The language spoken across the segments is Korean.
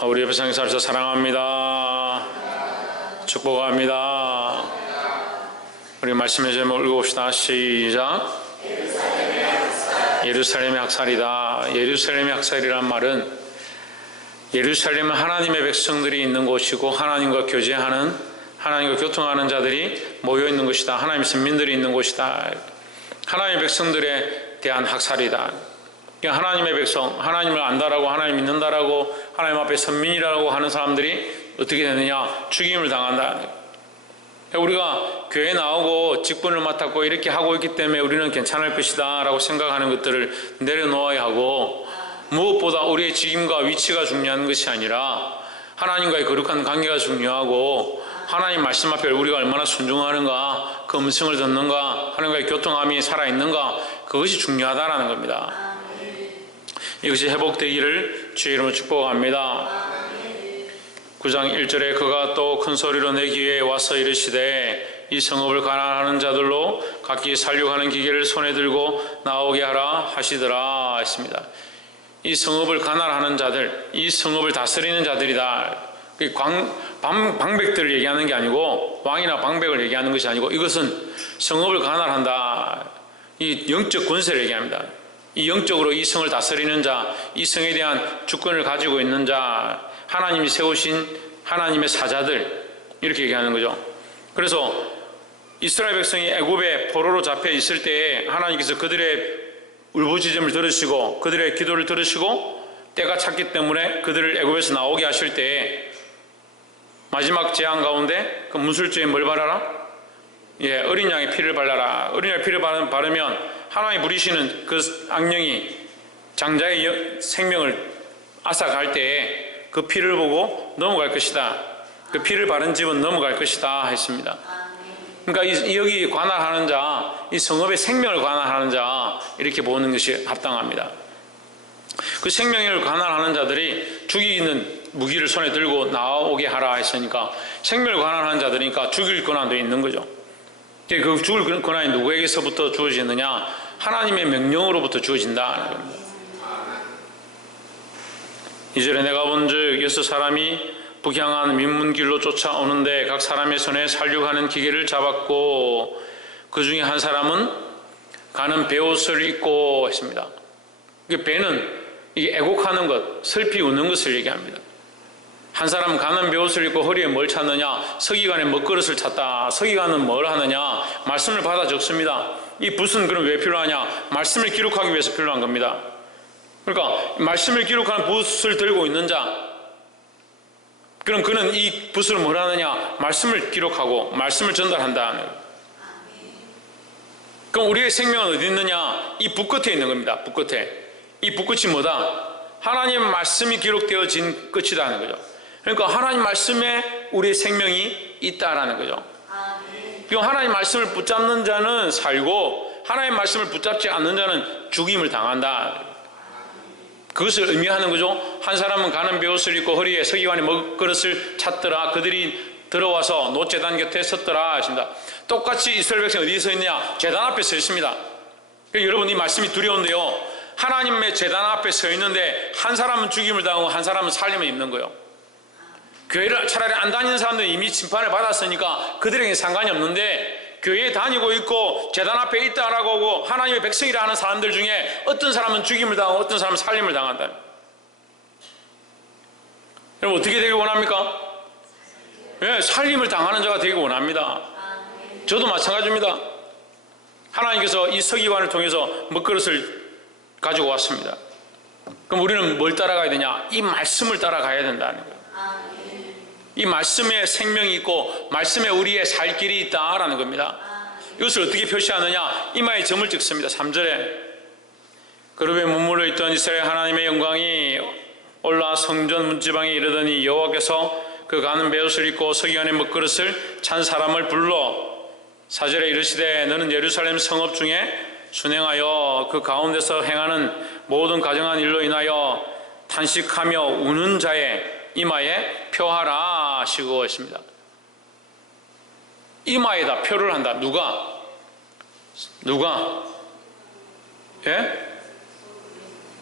우리 옆에 성사를 사랑합니다. 축복합니다. 우리 말씀의 제목 읽어봅시다. 시작. 예루살렘의 학살이다. 예루살렘의 학살이란 말은 예루살렘은 하나님의 백성들이 있는 곳이고 하나님과 교제하는, 하나님과 교통하는 자들이 모여있는 것이다. 하나님의 선민들이 있는 곳이다. 하나님의 백성들에 대한 학살이다. 하나님의 백성, 하나님을 안다라고, 하나님 믿는다라고, 하나님 앞에 선민이라고 하는 사람들이 어떻게 되느냐? 죽임을 당한다. 우리가 교회에 나오고 직분을 맡았고 이렇게 하고 있기 때문에 우리는 괜찮을 것이다 라고 생각하는 것들을 내려놓아야 하고, 무엇보다 우리의 직임과 위치가 중요한 것이 아니라 하나님과의 거룩한 관계가 중요하고, 하나님 말씀 앞에 우리가 얼마나 순종하는가, 그 음성을 듣는가, 하나님과의 교통함이 살아있는가, 그것이 중요하다라는 겁니다. 이것이 회복되기를 주의 이름으로 축복합니다. 9장 1절에 그가 또 큰 소리로 내 귀에 와서 이르시되 이 성읍을 가난하는 자들로 각기 살육하는 기계를 손에 들고 나오게 하라 하시더라 했습니다. 이 성읍을 가난하는 자들, 이 성읍을 다스리는 자들이다. 방백들을 얘기하는 게 아니고, 왕이나 방백을 얘기하는 것이 아니고, 이것은 성읍을 가난한다. 이 영적 권세를 얘기합니다. 이 영적으로 이 성을 다스리는 자, 이 성에 대한 주권을 가지고 있는 자, 하나님이 세우신 하나님의 사자들, 이렇게 얘기하는 거죠. 그래서 이스라엘 백성이 애굽의 포로로 잡혀 있을 때에 하나님께서 그들의 울부짖음을 들으시고 그들의 기도를 들으시고 때가 찼기 때문에 그들을 애굽에서 나오게 하실 때에 마지막 재앙 가운데 그 문술주에 뭘 바라라? 어린 양의 피를 발라라. 어린 양의 피를 바르면 하나님이 부리시는 그 악령이 장자의 생명을 앗아갈 때에 그 피를 보고 넘어갈 것이다. 그 피를 바른 집은 넘어갈 것이다 했습니다. 그러니까 여기 관할하는 자, 이 성읍의 생명을 관할하는 자, 이렇게 보는 것이 합당합니다. 그 생명을 관할하는 자들이 죽이는 무기를 손에 들고 나오게 하라 했으니까 생명을 관할하는 자들이니까 죽일 권한도 있는 거죠. 그 죽을 권한이 누구에게서부터 주어지느냐? 하나님의 명령으로부터 주어진다. 이절에 내가 본즉 여섯 사람이 북향한 민문길로 쫓아오는데 각 사람의 손에 살육하는 기계를 잡았고 그 중에 한 사람은 가는 베옷을 입고 했습니다. 배는 이게 애곡하는 것, 슬피 웃는 것을 얘기합니다. 한 사람은 가는 베옷을 입고 허리에 뭘 찼느냐? 서기관의 먹그릇을 찼다. 서기관은 뭘 하느냐? 말씀을 받아 적습니다. 이 붓은 그럼 왜 필요하냐? 말씀을 기록하기 위해서 필요한 겁니다. 그러니까 말씀을 기록하는 붓을 들고 있는 자, 그럼 그는 이 붓으로 뭘 하느냐? 말씀을 기록하고 말씀을 전달한다. 그럼 우리의 생명은 어디 있느냐? 이 붓 끝에 있는 겁니다. 붓 끝에. 이 붓 끝이 뭐다? 하나님의 말씀이 기록되어진 끝이다 하는 거죠. 그러니까 하나님 말씀에 우리의 생명이 있다라는 거죠. 그럼 하나님 말씀을 붙잡는 자는 살고 하나님 말씀을 붙잡지 않는 자는 죽임을 당한다. 그것을 의미하는 거죠. 한 사람은 가는 베옷을 입고 허리에 서기관의 먹그릇을 찼더라. 그들이 들어와서 노제단 곁에 섰더라 하십니다. 똑같이 이스라엘 백성이 어디에 서 있느냐? 제단 앞에 서 있습니다. 여러분, 이 말씀이 두려운데요, 하나님의 제단 앞에 서 있는데 한 사람은 죽임을 당하고 한 사람은 살림을 입는 거예요. 교회를 차라리 안 다니는 사람들은 이미 심판을 받았으니까 그들에게 상관이 없는데, 교회에 다니고 있고 제단 앞에 있다라고 하고 하나님의 백성이라 하는 사람들 중에 어떤 사람은 죽임을 당하고 어떤 사람은 살림을 당한다. 여러분, 어떻게 되길 원합니까? 살림을 당하는 자가 되길 원합니다. 저도 마찬가지입니다. 하나님께서 이 서기관을 통해서 먹그릇을 가지고 왔습니다. 그럼 우리는 뭘 따라가야 되냐? 이 말씀을 따라가야 된다는 거예요. 이 말씀에 생명이 있고 말씀에 우리의 살 길이 있다라는 겁니다. 이것을 어떻게 표시하느냐? 이마에 점을 찍습니다. 3절에 그룹에 머물러 있던 이스라엘 하나님의 영광이 올라 성전 문지방에 이르더니 여호와께서 그 가는 베옷을 입고 서기관의 먹그릇을 찬 사람을 불러 4절에 이르시되 너는 예루살렘 성읍 중에 순행하여 그 가운데서 행하는 모든 가정한 일로 인하여 탄식하며 우는 자의 이마에 표하라 하시고 했습니다. 이마에다 표를 한다. 누가? 예?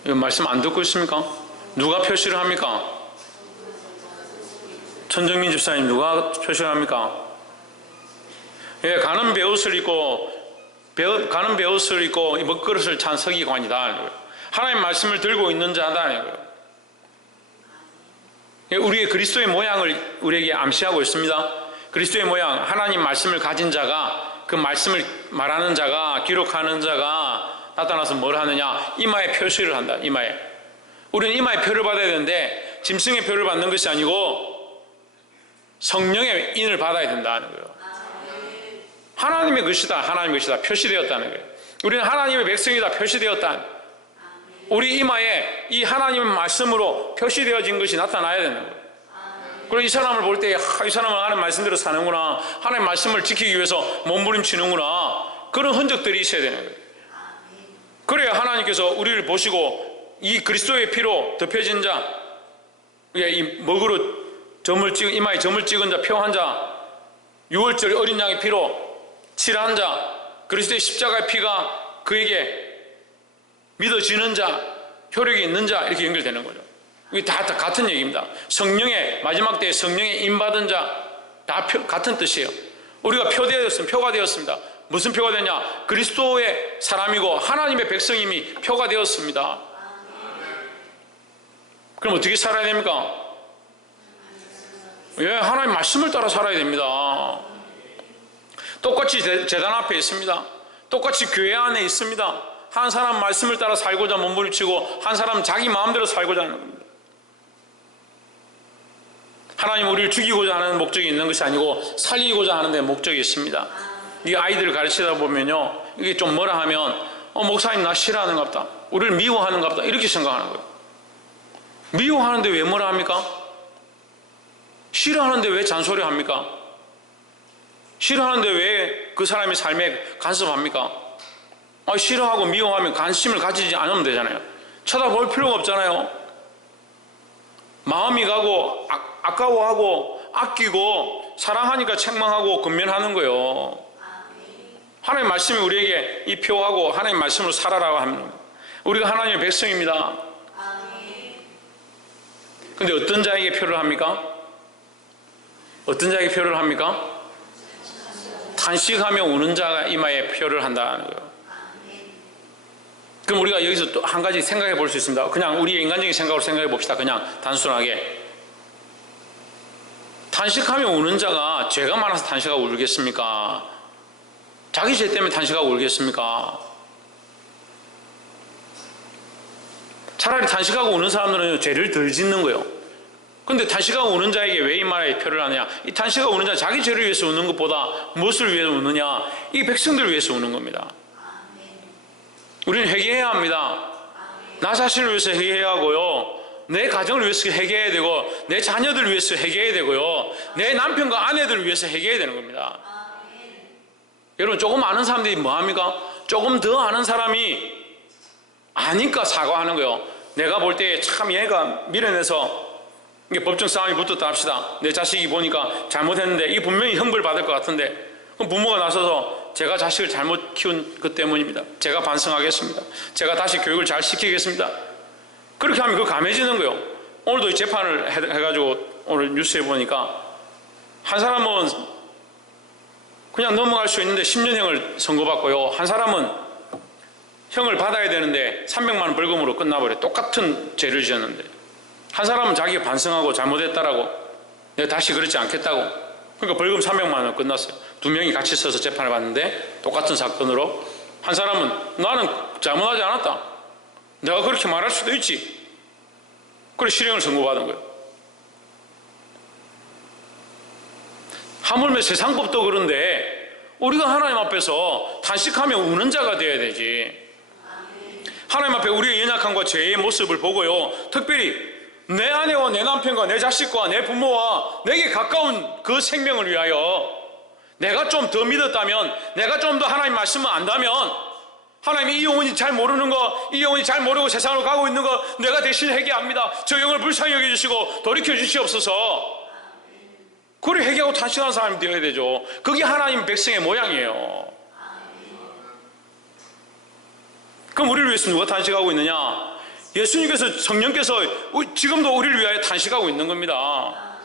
이거 말씀 안 듣고 있습니까? 누가 표시를 합니까? 천정민 집사님 누가 표시합니까? 예, 가는 베옷을 입고 먹그릇을 찬 서기관이다. 하나님 말씀을 들고 있는 자다. 우리의 그리스도의 모양을 우리에게 암시하고 있습니다. 그리스도의 모양, 하나님 말씀을 가진 자가, 그 말씀을 말하는 자가, 기록하는 자가 나타나서 뭘 하느냐? 이마에 표시를 한다. 이마에. 우리는 이마에 표를 받아야 되는데 짐승의 표를 받는 것이 아니고 성령의 인을 받아야 된다는 거예요. 하나님의 것이다. 하나님의 것이다. 표시되었다는 거예요. 우리는 하나님의 백성이다. 표시되었다. 우리 이마에 이 하나님의 말씀으로 표시되어진 것이 나타나야 되는 거예요. 그리고 이 사람을 볼 때 이 사람은 하나님 말씀대로 사는구나, 하나님 말씀을 지키기 위해서 몸부림치는구나, 그런 흔적들이 있어야 되는 거예요. 그래야 하나님께서 우리를 보시고 이 그리스도의 피로 덮여진 자, 이 먹으로 점을 찍은, 이마에 점을 찍은 자, 표한 자, 6월절 어린 양의 피로 칠한 자, 그리스도의 십자가의 피가 그에게 믿어지는 자, 효력이 있는 자, 이렇게 연결되는 거죠. 이게 다 같은 얘기입니다. 성령의 마지막 때에 성령의 임받은 자, 다 같은 뜻이에요. 우리가 표가 되었습니다. 무슨 표가 되냐? 그리스도의 사람이고 하나님의 백성임이 표가 되었습니다. 그럼 어떻게 살아야 됩니까? 예, 하나님 말씀을 따라 살아야 됩니다. 똑같이 제단 앞에 있습니다. 똑같이 교회 안에 있습니다. 한 사람 말씀을 따라 살고자 몸부림치고 한 사람 자기 마음대로 살고자 하는 겁니다. 하나님 우리를 죽이고자 하는 목적이 있는 것이 아니고 살리고자 하는 데 목적이 있습니다. 이 아이들을 가르치다 보면요, 이게 좀 뭐라 하면 목사님 나 싫어하는가 보다, 우리를 미워하는가 보다, 이렇게 생각하는 거예요. 미워하는데 왜 뭐라 합니까? 싫어하는데 왜 잔소리 합니까? 싫어하는데 왜 그 사람의 삶에 간섭합니까? 싫어하고 미워하면 관심을 가지지 않으면 되잖아요. 쳐다볼 필요가 없잖아요. 마음이 가고 아까워하고 아끼고 사랑하니까 책망하고 권면하는 거예요. 하나님 말씀이 우리에게 이 표하고 하나님 말씀으로 살아라고 합니다. 우리가 하나님의 백성입니다. 근데 어떤 자에게 표를 합니까? 어떤 자에게 표를 합니까? 탄식하며 우는 자가 이마에 표를 한다는 거예요. 그럼 우리가 여기서 또 한 가지 생각해 볼 수 있습니다. 그냥 우리의 인간적인 생각으로 생각해 봅시다. 그냥 단순하게. 탄식하며 우는 자가 죄가 많아서 탄식하고 울겠습니까? 자기 죄 때문에 탄식하고 울겠습니까? 차라리 탄식하고 우는 사람들은 죄를 덜 짓는 거예요. 근데 탄식하고 우는 자에게 왜 이마에 표를 하느냐? 이 탄식하고 우는 자, 자기 죄를 위해서 우는 것보다 무엇을 위해서 우느냐? 이 백성들을 위해서 우는 겁니다. 우리는 회개해야 합니다. 나 자신을 위해서 회개해야 하고요, 내 가정을 위해서 회개해야 되고, 내 자녀들을 위해서 회개해야 되고요, 내 남편과 아내들을 위해서 회개해야 되는 겁니다. 여러분, 조금 아는 사람들이 뭐합니까? 조금 더 아는 사람이 아니까 사과하는 거예요. 내가 볼 때 참 얘가 밀어내서 이게 법정 싸움이 붙었다 합시다. 내 자식이 보니까 잘못했는데 이 분명히 형벌 받을 것 같은데, 그럼 부모가 나서서 제가 자식을 잘못 키운 것 때문입니다. 제가 반성하겠습니다. 제가 다시 교육을 잘 시키겠습니다. 그렇게 하면 그거 감해지는 거예요. 오늘도 재판을 해가지고 오늘 뉴스에 보니까 한 사람은 그냥 넘어갈 수 있는데 10년형을 선고받고요, 한 사람은 형을 받아야 되는데 300만 원 벌금으로 끝나버려요. 똑같은 죄를 지었는데. 한 사람은 자기가 반성하고 잘못했다라고, 내가 다시 그렇지 않겠다고, 그러니까 벌금 300만 원 끝났어요. 두 명이 같이 서서 재판을 받는데 똑같은 사건으로, 한 사람은 나는 잘못하지 않았다, 내가 그렇게 말할 수도 있지, 그래 실형을 선고받은 거예요. 하물며 세상법도 그런데 우리가 하나님 앞에서 탄식하며 우는 자가 되어야 되지. 하나님 앞에 우리의 연약함과 죄의 모습을 보고요, 특별히 내 아내와 내 남편과 내 자식과 내 부모와 내게 가까운 그 생명을 위하여 내가 좀 더 믿었다면, 내가 좀 더 하나님 말씀을 안다면, 하나님이 이 영혼이 잘 모르는 거, 이 영혼이 잘 모르고 세상으로 가고 있는 거 내가 대신 회개합니다, 저 영혼을 불쌍히 여겨주시고 돌이켜 주시옵소서. 그래 회개하고 탄식하는 사람이 되어야 되죠. 그게 하나님 백성의 모양이에요. 그럼 우리를 위해서 누가 탄식하고 있느냐? 예수님께서, 성령께서 지금도 우리를 위하여 탄식하고 있는 겁니다.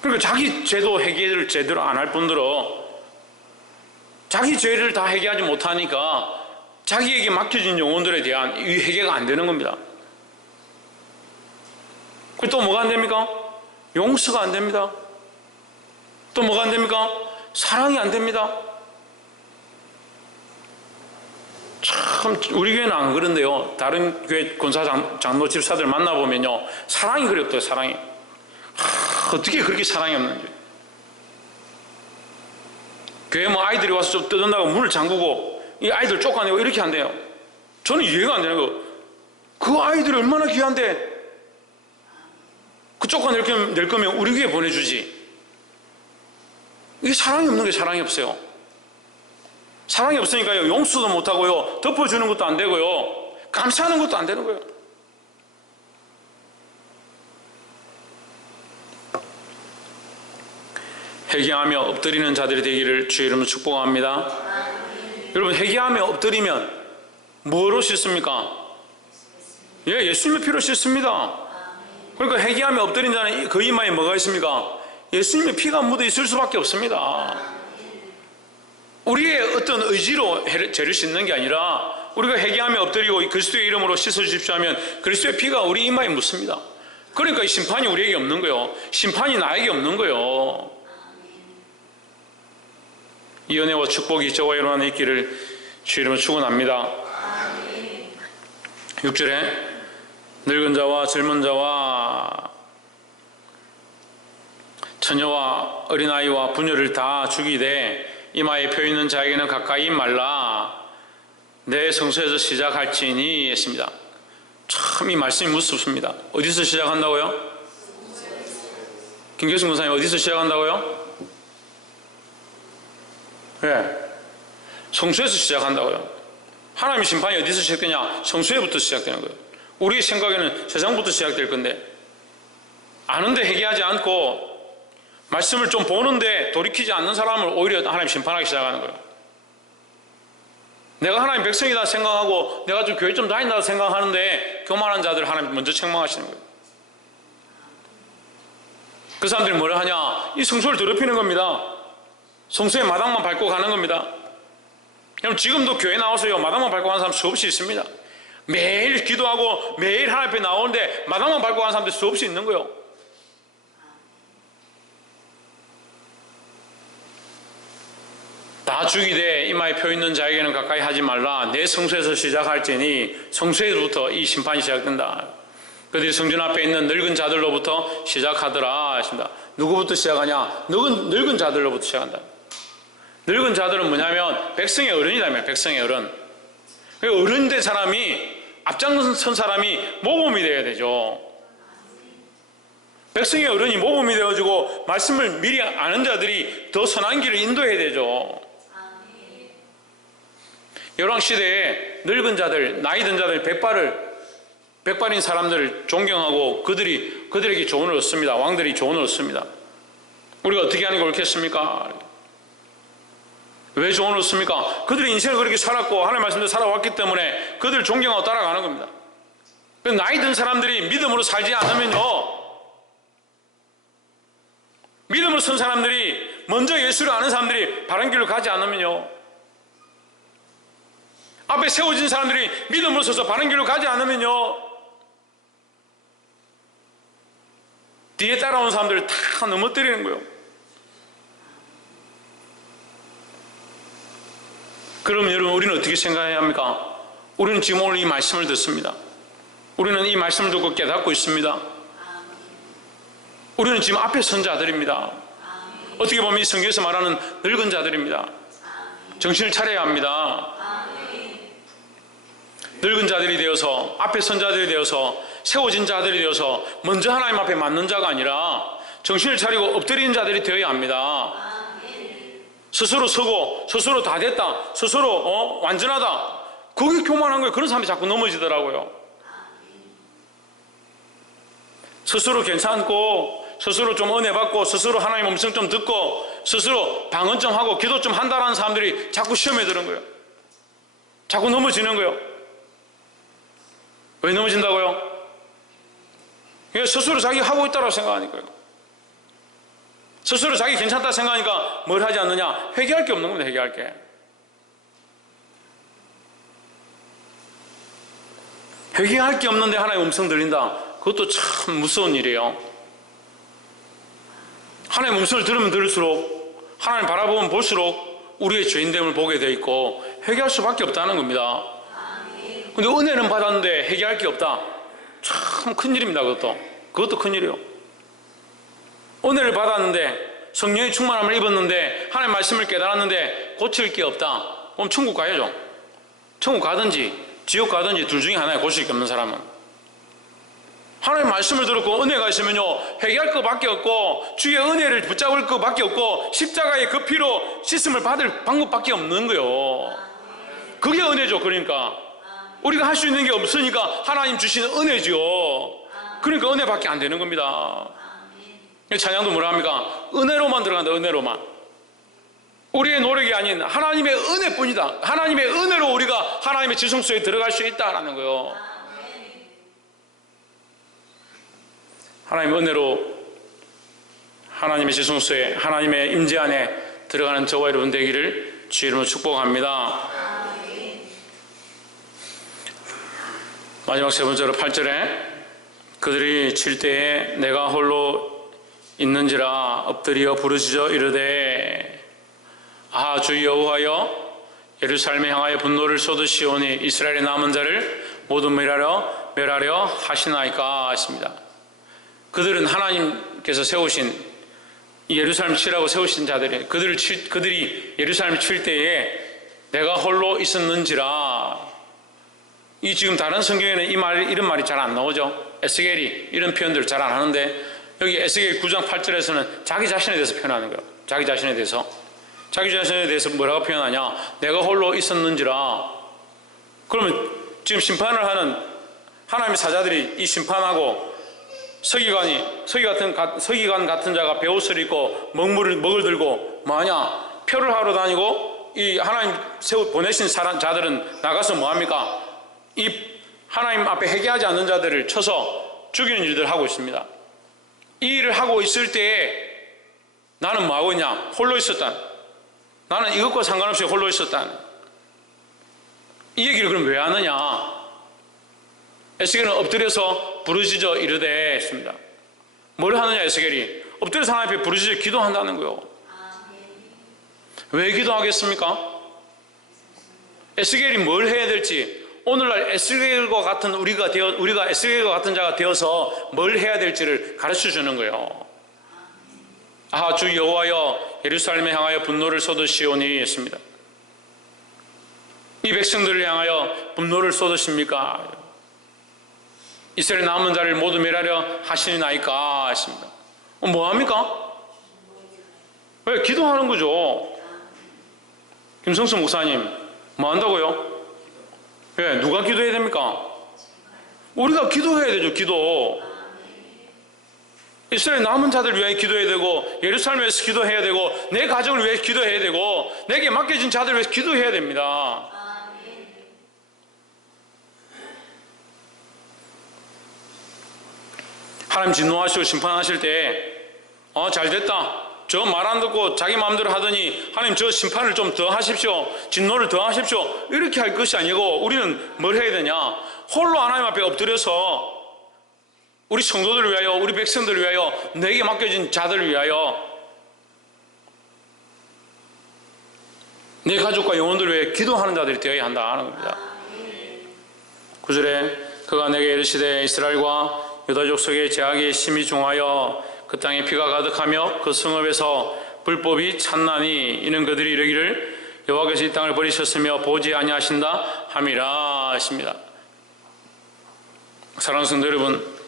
그러니까 자기 죄도 회개를 제대로 안 할 뿐더러 자기 죄를 다 회개하지 못하니까 자기에게 맡겨진 영혼들에 대한 이 회개가 안 되는 겁니다. 그 또 뭐가 안 됩니까? 용서가 안 됩니다. 또 뭐가 안 됩니까? 사랑이 안 됩니다. 참 우리 교회는 안 그런데요. 다른 교회 권사 장로 집사들 만나보면요, 사랑이 그래 없대요. 사랑이. 어떻게 그렇게 사랑이 없는지. 교회 뭐 아이들이 와서 좀 떠든다고 문을 잠그고 이 아이들 쫓아내고 이렇게 한대요. 저는 이해가 안 되는 거. 그 아이들이 얼마나 귀한데 그 쫓아낼 거면 우리 교회에 보내주지. 이게 사랑이 없는 게 사랑이 없어요. 사랑이 없으니까요, 용서도 못하고요, 덮어주는 것도 안 되고요, 감사하는 것도 안 되는 거예요. 회개하며 엎드리는 자들이 되기를 주의 이름으로 축복합니다. 여러분, 회개하며 엎드리면 뭐로 씻습니까? 예, 예수님의 피로 씻습니다. 그러니까 회개하며 엎드린 자는 그 이마에 뭐가 있습니까? 예수님의 피가 묻어 있을 수밖에 없습니다. 우리의 어떤 의지로 죄를 씻는 게 아니라 우리가 회개하며 엎드리고 그리스도의 이름으로 씻어주십시오 하면 그리스도의 피가 우리 이마에 묻습니다. 그러니까 이 심판이 우리에게 없는 거예요. 심판이 나에게 없는 거예요. 이 은혜와 축복이 저와 여러분 안에 있기를 주 이름으로 축원합니다. 6절에 늙은 자와 젊은 자와 처녀와 어린아이와 부녀를 다 죽이되 이마에 펴 있는 자에게는 가까이 말라. 내 성소에서 시작할지니 했습니다. 참 이 말씀이 무섭습니다. 어디서 시작한다고요? 김교수 목사님, 어디서 시작한다고요? 예, 성소에서 시작한다고요. 하나님의 심판이 어디서 시작되냐? 성소에부터 시작되는 거예요. 우리의 생각에는 세상부터 시작될 건데, 아는데 회개하지 않고 말씀을 좀 보는데 돌이키지 않는 사람을 오히려 하나님 심판하기 시작하는 거예요. 내가 하나님 백성이다 생각하고 내가 좀 교회 좀 다닌다 생각하는데 교만한 자들 하나님 먼저 책망하시는 거예요. 그 사람들이 뭐라 하냐? 이 성소를 더럽히는 겁니다. 성소의 마당만 밟고 가는 겁니다. 그럼 지금도 교회 나와서요, 마당만 밟고 가는 사람 수없이 있습니다. 매일 기도하고 매일 하나님 앞에 나오는데 마당만 밟고 가는 사람들 수없이 있는 거예요. 다 죽이되 이마에 펴 있는 자에게는 가까이 하지 말라. 내 성소에서 시작할지니, 성소에서부터 이 심판이 시작된다. 그들이 성전 앞에 있는 늙은 자들로부터 시작하더라 하십니다. 누구부터 시작하냐? 늙은 자들로부터 시작한다. 늙은 자들은 뭐냐면 백성의 어른이다. 백성의 어른. 어른 된 사람이, 앞장선 사람이 모범이 되어야 되죠. 백성의 어른이 모범이 되어지고 말씀을 미리 아는 자들이 더 선한 길을 인도해야 되죠. 열왕시대에 늙은 자들, 나이 든 자들, 백발인 사람들을 존경하고 그들에게 조언을 얻습니다. 왕들이 조언을 얻습니다. 우리가 어떻게 하는 게 옳겠습니까? 왜 조언을 얻습니까? 그들이 인생을 그렇게 살았고 하나님의 말씀대로 살아왔기 때문에 그들을 존경하고 따라가는 겁니다. 나이 든 사람들이 믿음으로 살지 않으면요, 믿음으로 선 사람들이, 먼저 예수를 아는 사람들이 바른 길로 가지 않으면요, 앞에 세워진 사람들이 믿음으로 서서 바른 길로 가지 않으면요, 뒤에 따라온 사람들을 다 넘어뜨리는 거예요. 그럼 여러분, 우리는 어떻게 생각해야 합니까? 우리는 지금 오늘 이 말씀을 듣습니다. 우리는 이 말씀을 듣고 깨닫고 있습니다. 우리는 지금 앞에 선 자들입니다. 어떻게 보면 이 성경에서 말하는 늙은 자들입니다. 정신을 차려야 합니다. 늙은 자들이 되어서, 앞에 선 자들이 되어서, 세워진 자들이 되어서 먼저 하나님 앞에 맞는 자가 아니라 정신을 차리고 엎드리는 자들이 되어야 합니다. 스스로 서고 스스로 다 됐다, 스스로 완전하다, 그게 교만한 거예요. 그런 사람이 자꾸 넘어지더라고요. 스스로 괜찮고 스스로 좀 은혜 받고 스스로 하나님 음성 좀 듣고 스스로 방언 좀 하고 기도 좀 한다라는 사람들이 자꾸 시험에 드는 거예요. 자꾸 넘어지는 거예요. 왜 넘어진다고요? 스스로 자기 하고 있다고 생각하니까요. 스스로 자기 괜찮다 생각하니까 뭘 하지 않느냐? 회개할 게 없는 겁니다. 회개할 게. 회개할 게 없는데 하나님의 음성 들린다. 그것도 참 무서운 일이에요. 하나님의 음성을 들으면 들을수록, 하나님 바라보면 볼수록 우리의 죄인됨을 보게 되어 있고 회개할 수밖에 없다는 겁니다. 근데 은혜는 받았는데 회개할 게 없다. 참 큰일입니다. 그것도 큰일이에요. 은혜를 받았는데, 성령의 충만함을 입었는데, 하나님의 말씀을 깨달았는데 고칠 게 없다. 그럼 천국 가야죠. 천국 가든지 지옥 가든지 둘 중에 하나에 고칠 게 없는 사람은. 하나님의 말씀을 들었고 은혜가 있으면요, 회개할 것밖에 없고 주의 은혜를 붙잡을 것밖에 없고 십자가의 그 피로 씻음을 받을 방법밖에 없는 거예요. 그게 은혜죠. 그러니까 우리가 할 수 있는 게 없으니까 하나님 주시는 은혜죠. 그러니까 은혜밖에 안 되는 겁니다. 찬양도 뭐라 합니까? 은혜로만 들어간다. 은혜로만. 우리의 노력이 아닌 하나님의 은혜뿐이다. 하나님의 은혜로 우리가 하나님의 지성소에 들어갈 수 있다라는 거예요. 하나님의 은혜로 하나님의 지성소에, 하나님의 임재 안에 들어가는 저와 여러분 되기를 주의 이름으로 축복합니다. 마지막 세 번째로 8절에 그들이 칠 때에 내가 홀로 있는지라 엎드려 부르짖어 이르되 아 주 여호와여 예루살렘에 향하여 분노를 쏟으시오니 이스라엘의 남은 자를 모두 멸하려 하시나이까 하십니다. 그들은 하나님께서 세우신 예루살렘 치라고 세우신 자들이 그들이 예루살렘 칠 때에 내가 홀로 있었는지라. 이 지금 다른 성경에는 이런 말이 잘 안 나오죠. 에스겔이 이런 표현들을 잘 안 하는데 여기 에스겔 9장 8절에서는 자기 자신에 대해서 표현하는 거예요. 자기 자신에 대해서 뭐라고 표현하냐? 내가 홀로 있었는지라. 그러면 지금 심판을 하는 하나님의 사자들이 이 심판하고 서기관 같은 자가 베옷을 입고 먹을 들고 뭐하냐? 표를 하러 다니고 이 하나님 보내신 자들은 나가서 뭐합니까? 이 하나님 앞에 회개하지 않는 자들을 쳐서 죽이는 일들을 하고 있습니다. 이 일을 하고 있을 때에 나는 뭐하고 있냐? 홀로 있었다. 나는 이것과 상관없이 홀로 있었다. 이 얘기를 그럼 왜 하느냐? 에스겔은 엎드려서 부르짖어 이르되 했습니다. 뭘 하느냐? 에스겔이 엎드려서 하나님 앞에 부르짖어 기도한다는 거예요. 왜 기도하겠습니까? 에스겔이 뭘 해야 될지, 오늘날 에스겔과 같은 우리가 에스겔과 같은 자가 되어서 뭘 해야 될지를 가르쳐 주는 거예요. 아 주 여호와여 예루살렘에 향하여 분노를 쏟으시오니 했습니다. 이 백성들을 향하여 분노를 쏟으십니까? 이스라엘 남은 자를 모두 멸하려 하시나이까 했습니다. 뭐합니까? 왜? 기도하는 거죠. 김성수 목사님 뭐 한다고요? 왜? 누가 기도해야 됩니까? 우리가 기도해야 되죠. 기도. 이스라엘 남은 자들 위해 기도해야 되고 예루살렘에서 기도해야 되고 내 가정을 위해 기도해야 되고 내게 맡겨진 자들 위해 기도해야 됩니다. 하나님 진노하시고 심판하실 때 잘됐다. 저 말 안 듣고 자기 마음대로 하더니 하나님 저 심판을 좀 더 하십시오. 진노를 더 하십시오. 이렇게 할 것이 아니고 우리는 뭘 해야 되냐? 홀로 하나님 앞에 엎드려서 우리 성도들을 위하여, 우리 백성들을 위하여, 내게 맡겨진 자들을 위하여, 내 가족과 영혼들을 위해 기도하는 자들이 되어야 한다 하는 겁니다. 9절에 그가 내게 이르시되 이스라엘과 유다족 속에 제약이 심히 중하여 그 땅에 피가 가득하며 그 성읍에서 불법이 찼나니 이는 그들이 이르기를 여호와께서 이 땅을 버리셨으며 보지 아니하신다 함이라 하십니다. 사랑하는 성도 여러분,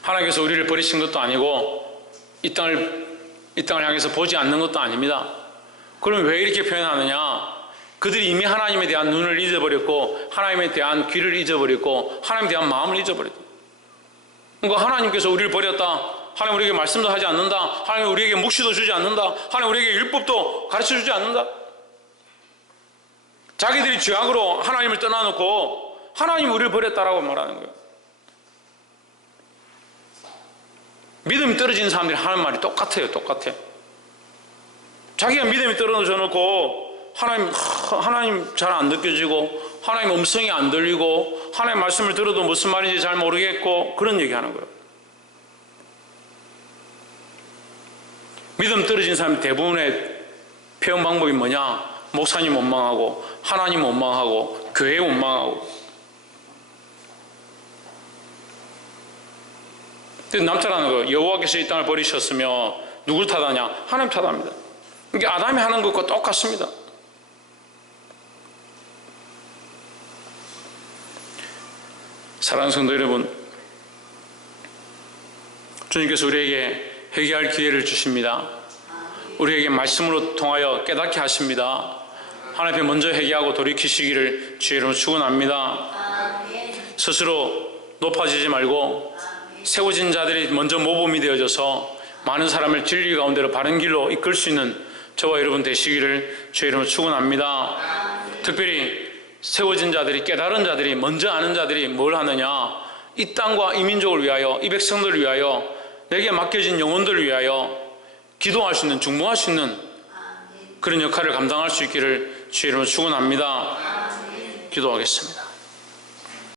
하나님께서 우리를 버리신 것도 아니고 이 땅을 향해서 보지 않는 것도 아닙니다. 그럼 왜 이렇게 표현하느냐? 그들이 이미 하나님에 대한 눈을 잊어버렸고 하나님에 대한 귀를 잊어버렸고 하나님에 대한 마음을 잊어버렸다. 그러니까 하나님께서 우리를 버렸다. 하나님 우리에게 말씀도 하지 않는다. 하나님 우리에게 묵시도 주지 않는다. 하나님 우리에게 율법도 가르쳐주지 않는다. 자기들이 죄악으로 하나님을 떠나놓고 하나님 우리를 버렸다라고 말하는 거예요. 믿음이 떨어진 사람들이 하는 말이 똑같아요. 똑같아. 자기가 믿음이 떨어져 놓고 하나님 잘 안 느껴지고 하나님 음성이 안 들리고 하나님 말씀을 들어도 무슨 말인지 잘 모르겠고 그런 얘기하는 거예요. 믿음 떨어진 사람 대부분의 표현 방법이 뭐냐? 목사님 원망하고 하나님 원망하고 교회 원망하고. 남탓하는 거예요. 여호와께서 이 땅을 버리셨으며 누굴 탓하냐? 하나님 탓합니다. 이게 아담이 하는 것과 똑같습니다. 사랑하는 성도 여러분, 주님께서 우리에게 회개할 기회를 주십니다. 우리에게 말씀으로 통하여 깨닫게 하십니다. 하나님 앞에 먼저 회개하고 돌이키시기를 주의 이름으로 축원합니다. 스스로 높아지지 말고 세워진 자들이 먼저 모범이 되어져서 많은 사람을 진리 가운데로 바른 길로 이끌 수 있는 저와 여러분 되시기를 주의 이름으로 축원합니다. 특별히 세워진 자들이, 깨달은 자들이, 먼저 아는 자들이 뭘 하느냐? 이 땅과 이 민족을 위하여, 이 백성들을 위하여, 내게 맡겨진 영혼들을 위하여 기도할 수 있는, 중보할 수 있는 그런 역할을 감당할 수 있기를 주의 이름으로 축원합니다. 기도하겠습니다.